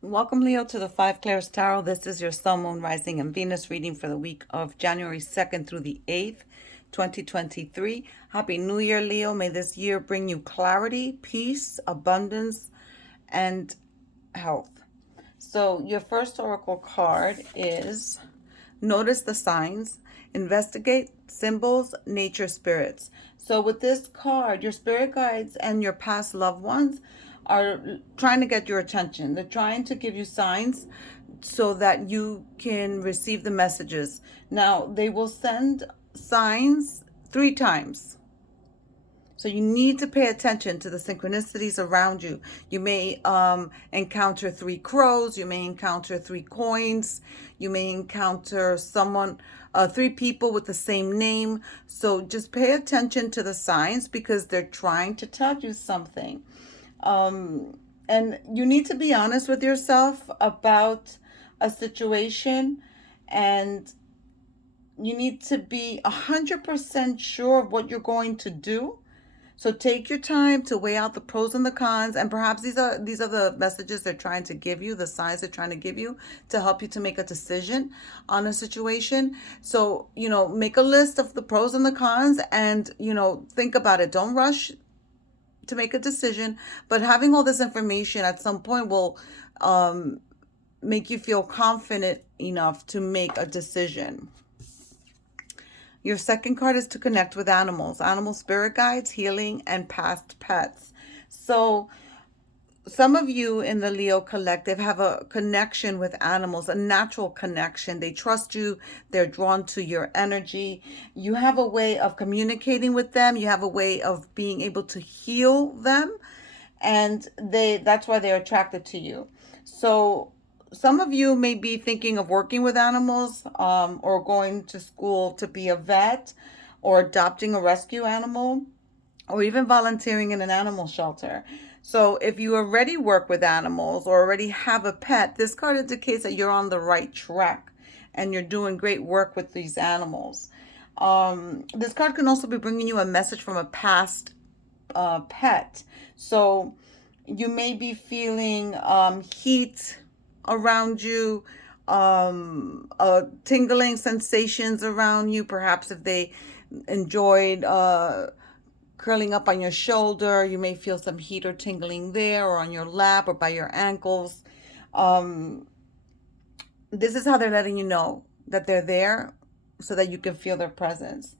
Welcome, Leo, to the Five Clairs Tarot. This is your Sun, Moon, Rising, and Venus reading for the week of January 2nd through the 8th, 2023. Happy New Year, Leo. May this year bring you clarity, peace, abundance, and health. So, your first oracle card is Notice the Signs, Investigate Symbols, Nature Spirits. So, with this card, your spirit guides and your past loved ones are trying to get your attention. They're trying to give you signs so that you can receive the messages. Now, they will send signs 3 times. So you need to pay attention to the synchronicities around you. You may encounter 3 crows. You may encounter 3 coins. You may encounter 3 people with the same name. So just pay attention to the signs because they're trying to tell you something. And you need to be honest with yourself about a situation, and you need to be 100% sure of what you're going to do. So take your time to weigh out the pros and the cons, and perhaps these are the messages they're trying to give you, the signs they're trying to give you to help you to make a decision on a situation. So, make a list of the pros and the cons and, think about it. Don't rush to make a decision, but having all this information at some point will make you feel confident enough to make a decision. Your second card is to connect with animals, animal spirit guides, healing, and past pets. So some of you in the Leo collective have a connection with animals, a natural connection. They trust you. They're drawn to your energy. You have a way of communicating with them. You have a way of being able to heal them. And that's why they're attracted to you. So some of you may be thinking of working with animals, or going to school to be a vet, or adopting a rescue animal, or even volunteering in an animal shelter. So if you already work with animals or already have a pet, this card indicates that you're on the right track and you're doing great work with these animals. This card can also be bringing you a message from a past pet. So you may be feeling heat around you, tingling sensations around you. Perhaps if they enjoyed curling up on your shoulder, you may feel some heat or tingling there, or on your lap, or by your ankles. This is how they're letting you know that they're there so that you can feel their presence.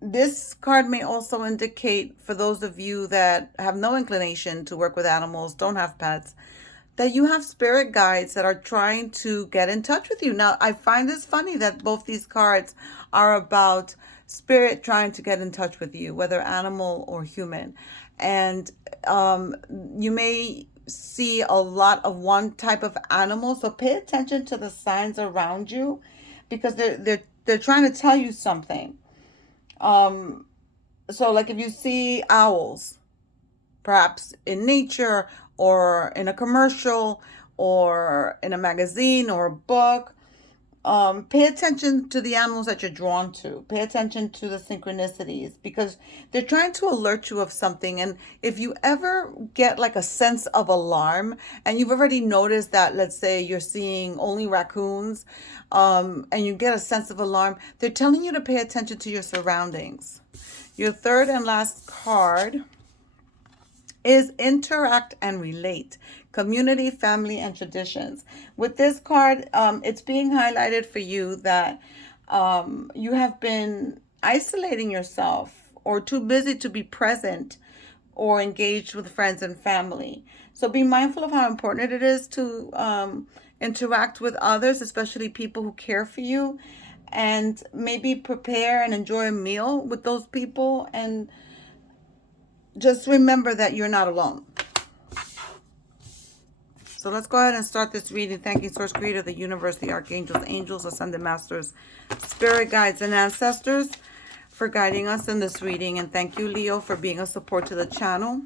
This card may also indicate, for those of you that have no inclination to work with animals, don't have pets, that you have spirit guides that are trying to get in touch with you. Now, I find this funny that both these cards are about spirit trying to get in touch with you, whether animal or human. And you may see a lot of one type of animal, so pay attention to the signs around you because they're trying to tell you something. So like if you see owls, perhaps in nature or in a commercial or in a magazine or a book, pay attention to the animals that you're drawn to. Pay attention to the synchronicities because they're trying to alert you of something. And if you ever get like a sense of alarm and you've already noticed that, let's say you're seeing only raccoons, and you get a sense of alarm, they're telling you to pay attention to your surroundings. Your third and last card is interact and relate, community, family, and traditions. With this card, it's being highlighted for you that you have been isolating yourself or too busy to be present or engaged with friends and family. So be mindful of how important it is to interact with others, especially people who care for you, and maybe prepare and enjoy a meal with those people, and just remember that you're not alone. So let's go ahead and start this reading. Thanking Source Creator, the universe, the archangels, angels, ascended masters, spirit guides, and ancestors for guiding us in this reading. And thank you, Leo, for being a support to the channel.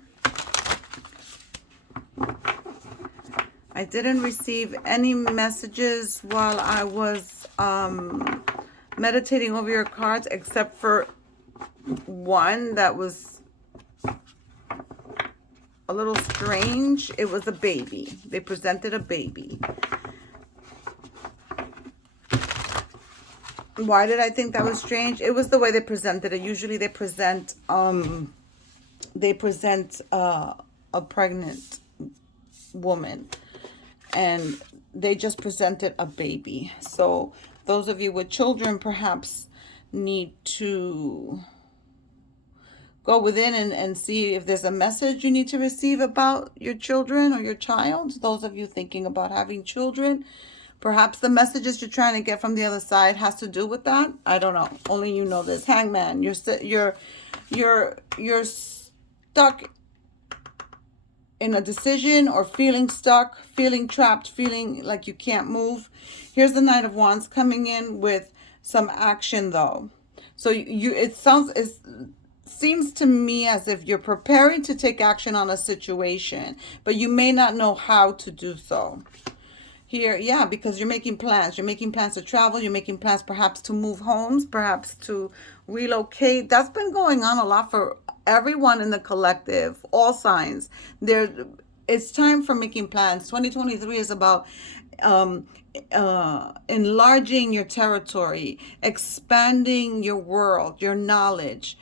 I didn't receive any messages while I was meditating over your cards, except for one that was a little strange. It was a baby. They presented a baby. Why did I think that was strange? It was the way they presented it. Usually they present a pregnant woman, and they just presented a baby. So those of you with children perhaps need to go within and see if there's a message you need to receive about your children or your child. Those of you thinking about having children, perhaps the messages you're trying to get from the other side has to do with that. I don't know. Only you know this. Hangman, you're stuck in a decision, or feeling stuck, feeling trapped, feeling like you can't move. Here's the Knight of Wands coming in with some action though. So it seems to me as if you're preparing to take action on a situation, but you may not know how to do so. Here, yeah, because you're making plans. You're making plans to travel. You're making plans perhaps to move homes, perhaps to relocate. That's been going on a lot for everyone in the collective, all signs. It's time for making plans. 2023 is about enlarging your territory, expanding your world, your knowledge,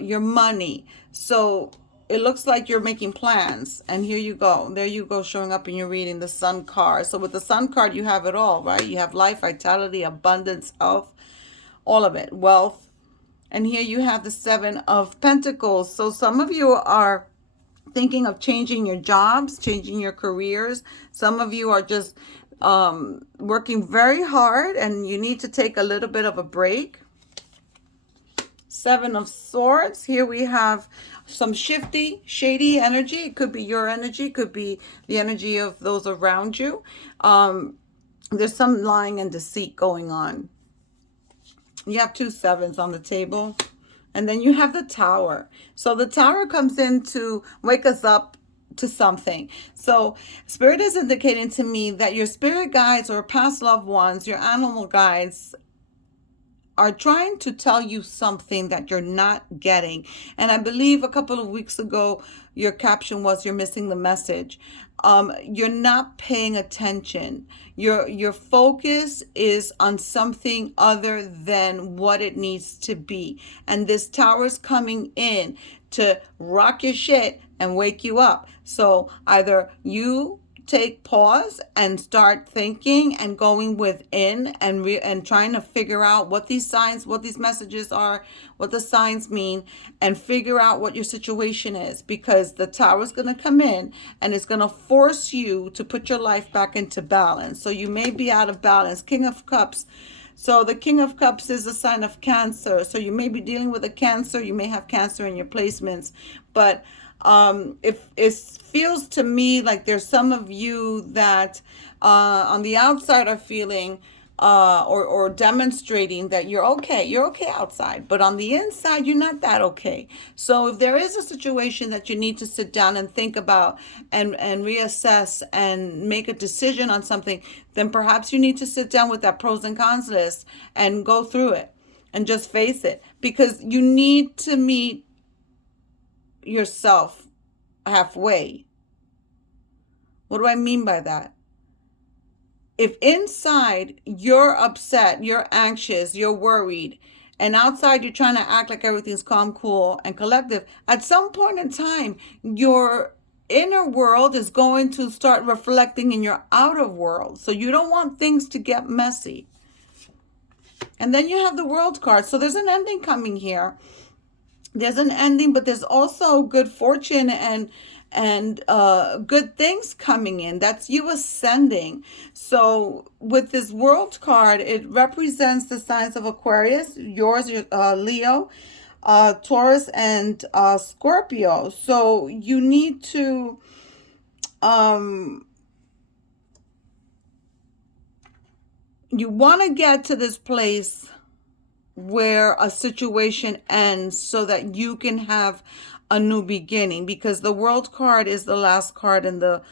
your money. So it looks like you're making plans, and here you go. There you go, showing up in your reading, the Sun card. So with the Sun card, you have it all, right? You have life, vitality, abundance, health, all of it, wealth. And here you have the Seven of Pentacles. So some of you are thinking of changing your jobs, changing your careers. Some of you are just working very hard, and you need to take a little bit of a break. Seven of Swords. Here we have some shady energy. It could be your energy, could be the energy of those around you. There's some lying and deceit going on. You have 2 sevens on the table, and then you have the Tower. So the Tower comes in to wake us up to something. So Spirit is indicating to me that your spirit guides or past loved ones, your animal guides, are trying to tell you something that you're not getting. And I believe a couple of weeks ago, your caption was, you're missing the message. You're not paying attention. Your focus is on something other than what it needs to be. And this Tower's coming in to rock your shit and wake you up. So either you take pause and start thinking and going within and trying to figure out what these signs, what these messages are, what the signs mean, and figure out what your situation is, because the Tower is going to come in and it's going to force you to put your life back into balance. So you may be out of balance. King of Cups. So the King of Cups is a sign of Cancer. So you may be dealing with a Cancer. You may have Cancer in your placements, but if it feels to me like there's some of you that on the outside are feeling or demonstrating that you're okay outside, but on the inside you're not that okay. So if there is a situation that you need to sit down and think about and reassess and make a decision on something, then perhaps you need to sit down with that pros and cons list and go through it and just face it, because you need to meet yourself halfway. What do I mean by that? If inside you're upset, you're anxious, you're worried, and outside you're trying to act like everything's calm, cool, and collective, at some point in time, your inner world is going to start reflecting in your outer world. So you don't want things to get messy. And then you have the World card. So there's an ending coming here. There's an ending, but there's also good fortune and good things coming in. That's you ascending. So with this World card, it represents the signs of Aquarius, yours, Leo, Taurus, and Scorpio. So you need to you want to get to this place where a situation ends so that you can have a new beginning, because the World card is the last card in the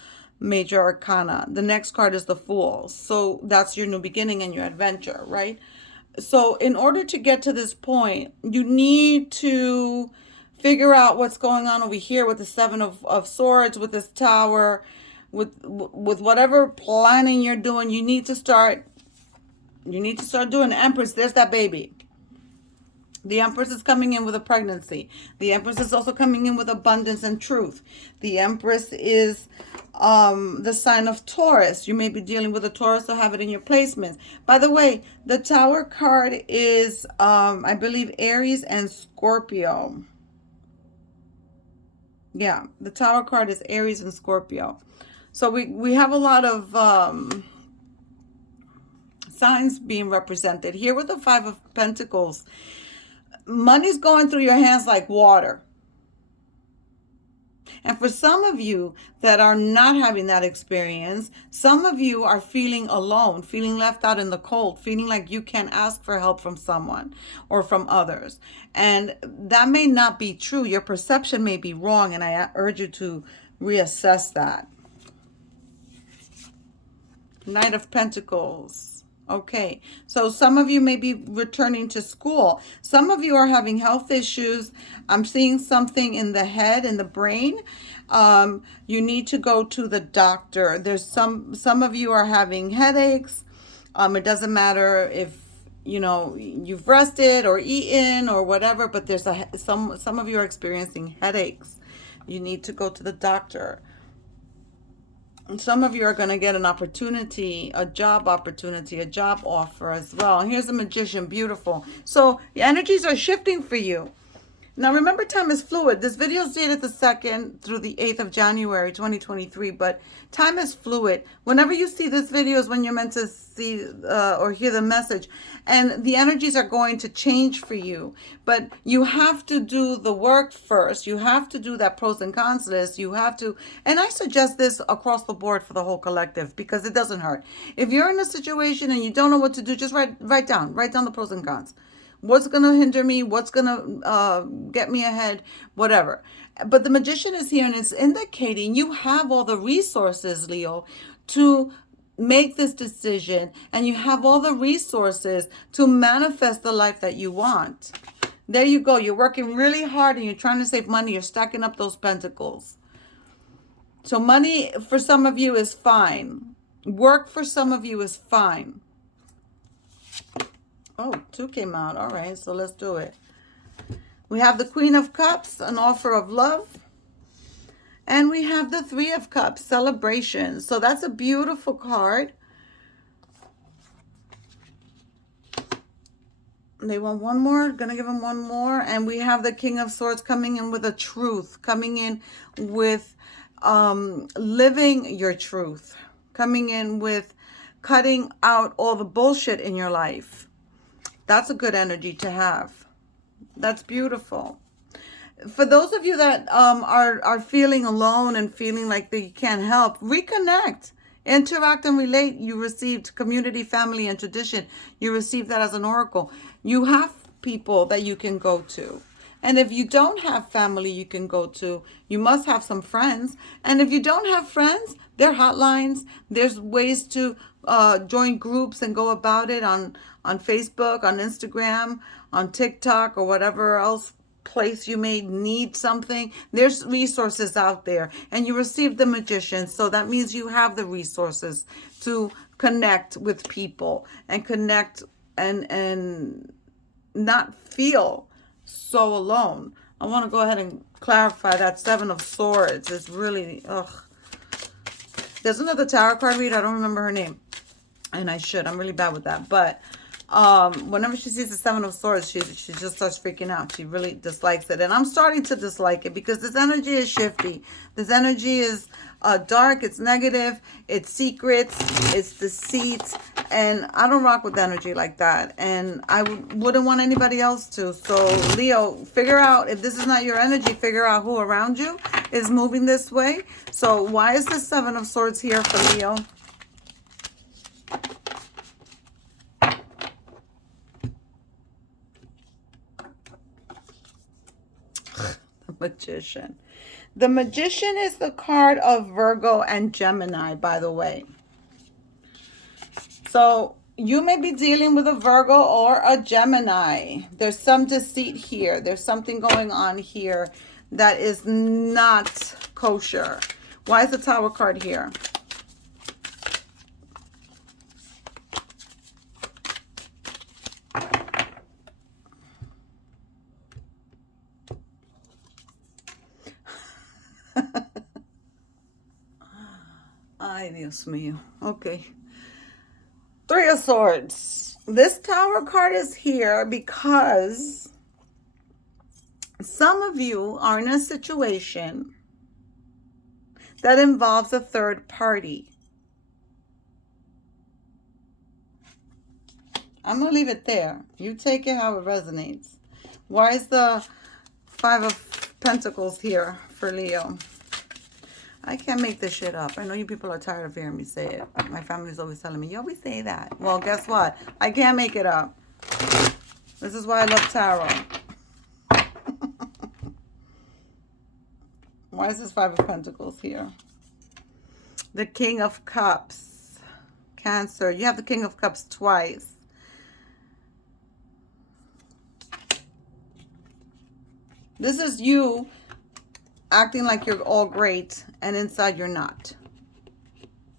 major arcana. The next card is the Fool. So that's your new beginning and your adventure, right? So in order to get to this point, you need to figure out what's going on over here with the Seven of Swords, with this Tower, with whatever planning you're doing. You need to start doing. Empress, there's that baby. The Empress is coming in with a pregnancy. The Empress is also coming in with abundance and truth. The Empress is the sign of Taurus. You may be dealing with a Taurus, so have it in your placements. By the way, the Tower card is, I believe, Aries and Scorpio. Yeah, the Tower card is Aries and Scorpio. So we have a lot of signs being represented. Here with the Five of Pentacles, money's going through your hands like water. And for some of you that are not having that experience, some of you are feeling alone, feeling left out in the cold, feeling like you can't ask for help from someone or from others. And that may not be true. Your perception may be wrong, and I urge you to reassess that. Knight of Pentacles. Okay, so some of you may be returning to school. Some of you are having health issues. I'm seeing something in the head, in the brain. You need to go to the doctor. There's some of you are having headaches. It doesn't matter if you've rested or eaten or whatever, but there's some of you are experiencing headaches. You need to go to the doctor. Some of you are going to get an opportunity, a job opportunity, a job offer as well. And here's the Magician, beautiful. So the energies are shifting for you. Now, remember, time is fluid. This video is dated the 2nd through the 8th of January, 2023, but time is fluid. Whenever you see this video is when you're meant to see or hear the message, and the energies are going to change for you. But you have to do the work first. You have to do that pros and cons list. You have to, and I suggest this across the board for the whole collective because it doesn't hurt. If you're in a situation and you don't know what to do, just write down the pros and cons. What's going to hinder me? What's going to get me ahead? Whatever. But the Magician is here, and it's indicating you have all the resources, Leo, to make this decision. And you have all the resources to manifest the life that you want. There you go. You're working really hard and you're trying to save money. You're stacking up those pentacles. So money for some of you is fine. Work for some of you is fine. Oh, 2 came out. All right, so let's do it. We have the Queen of Cups, an offer of love. And we have the 3 of Cups, celebration. So that's a beautiful card. They want one more. Gonna give them one more. And we have the King of Swords coming in with a truth. Coming in with living your truth. Coming in with cutting out all the bullshit in your life. That's a good energy to have. That's beautiful. For those of you that are feeling alone and feeling like they can't help, reconnect, interact and relate. You received community, family, and tradition. You received that as an oracle. You have people that you can go to. And if you don't have family you can go to, you must have some friends. And if you don't have friends, there are hotlines. There's ways to join groups and go about it on Facebook, on Instagram, on TikTok, or whatever else place you may need something. There's resources out there. And you received the Magician, so that means you have the resources to connect with people and connect and not feel so alone. I want to go ahead and clarify that 7 of Swords is really, There's another tarot card reader. I don't remember her name. And I should. I'm really bad with that. But whenever she sees the 7 of Swords, she just starts freaking out. She really dislikes it. And I'm starting to dislike it because this energy is shifty. This energy is dark. It's negative. It's secrets. It's deceit. And I don't rock with energy like that. And I wouldn't want anybody else to. So, Leo, figure out, if this is not your energy, figure out who around you is moving this way. So, why is the 7 of Swords here for Leo? Magician. The Magician is the card of Virgo and Gemini, by the way. So You may be dealing with a Virgo or a Gemini. There's some deceit here. There's something going on here that is not kosher. Why is the Tower card here? Ay, Dios mío. Okay. Three of Swords. This Tower card is here because some of you are in a situation that involves a third party. I'm going to leave it there. You take it how it resonates. Why is the Five of Pentacles here for Leo? I can't make this shit up. I know you people are tired of hearing me say it. My family's always telling me, you always say that. Well, guess what? I can't make it up. This is why I love tarot. Why is this Five of Pentacles here? The King of Cups. Cancer. You have the King of Cups twice. This is you acting like you're all great and inside you're not.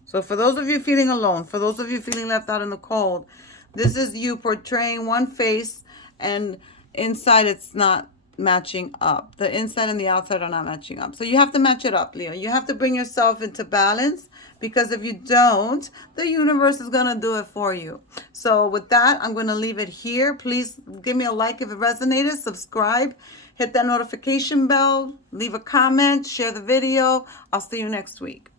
So for those of you feeling alone, for those of you feeling left out in the cold, this is you portraying one face and inside it's not matching up. The inside and the outside are not matching up. So you have to match it up, Leo. You have to bring yourself into balance, because if you don't, the universe is going to do it for you. So with that, I'm going to leave it here. Please give me a like if it resonated. Subscribe. Hit that notification bell. Leave a comment. Share the video. I'll see you next week.